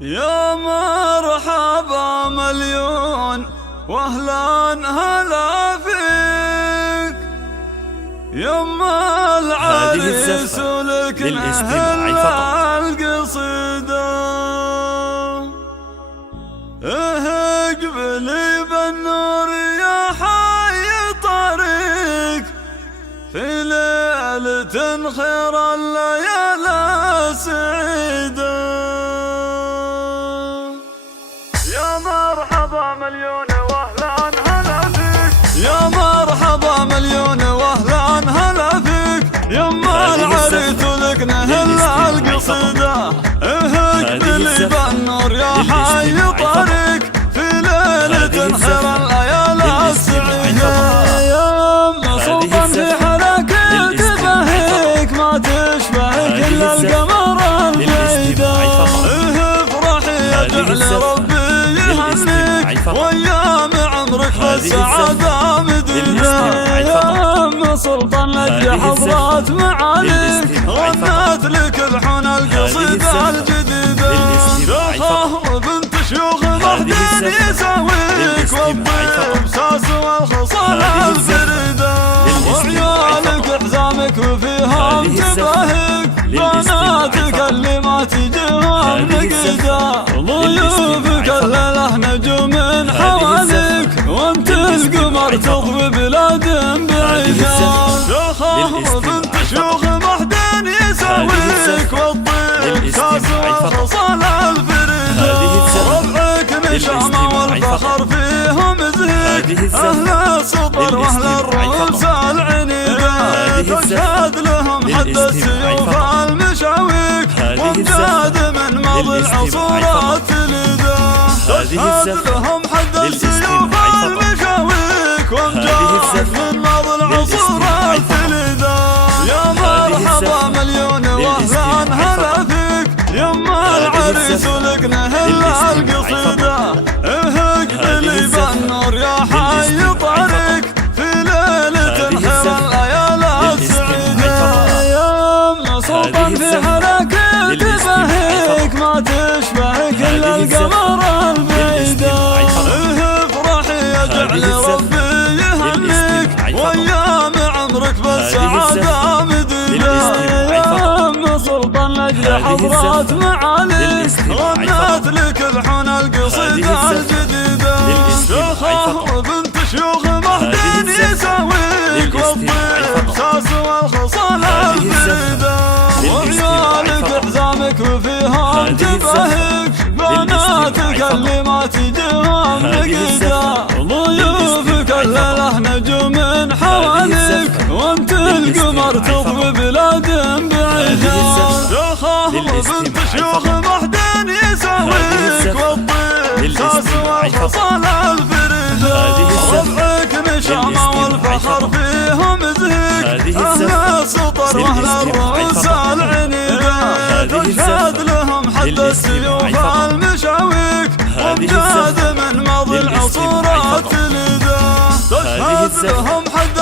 يا مرحبا مليون واهلا هلا فيك يما العريس ولك نهل القصيدة. اقبلي بالنور يا حي طريق في ليلة خير الليالي سعيدة. يا مرحبا مليون واهلا هلا فيك يا مرحبا مليون واهلا هلا فيك يما العريس ولك نهل القصيدة. اقبلي بالنور يا حي طريق في ليلة خير الليالي السعيدة. يما سلطان في حركة بهيك ما تشبهك الا القمر البعيدة. افرحي يجعل ربي يهنيك وايام عمرك بالسعادة مديدة. يما سلطان لك حضرات معاليك غنت لك الحون القصيدة الجديدة. شيخة بنت شيوخ مهدين يساويك والطيب ساس والخصال الفريدة. وعيالك حزامك وفيها تباهيك بناتك اللي ما تجيهم نقيدة. ضيوفك الليلة نجوم حواليك وانت القمر تضوي بلاد بعيدة. شيخة بنت شيوخ مهدين يساويك والطيب ساس والخصال الفريدة. ربعك نشامة والفخر فيهم زهيك أهل السطر وأهل الرؤوس العنيدة. تشهد لهم حد السيوف المشاويك وامجاد من ماضي العصورات لذا. تشهد لهم حد السيوف المشاويك وامجاد من ماضي العصورات لذا. يا مرحبا مليون واهلا هلا فيك يما العريس ولك نهل القصيدة. اقبلي بالنور يا حي طريق في ليلة خير الليالي السعيدة. يما سلطان في حركة بهيك ما تشبهك الا القمر البعيدة. افرحي يجعل ربي يهنيك وايام عمرك بالسعادة مديدة. يما سلطان لك حضرات معاليك غنت لك الحون القصيدة الجديدة. شيخة بنت شيوخ مهدين يساويك والطيب ساس والخصال الفريدة. وعيالك حزامك وفيها تباهيك بناتك اللي ما تجيهم نقيدة. ضيوفك الليلة نجوم حواليك وانت القمر تضوي بلاد بعيدة. شيخة بنت شيوخ مهدين يساويك والطيب ساس والخصال الفريدة. ربعك نشامة والفخر فيهم زهيك أهل السطر وأهل الرؤوس العنيدة. تشهد لهم حد السيوف المشاويك وامجاد من ماضي العصورات لذا. تشهد لهم حد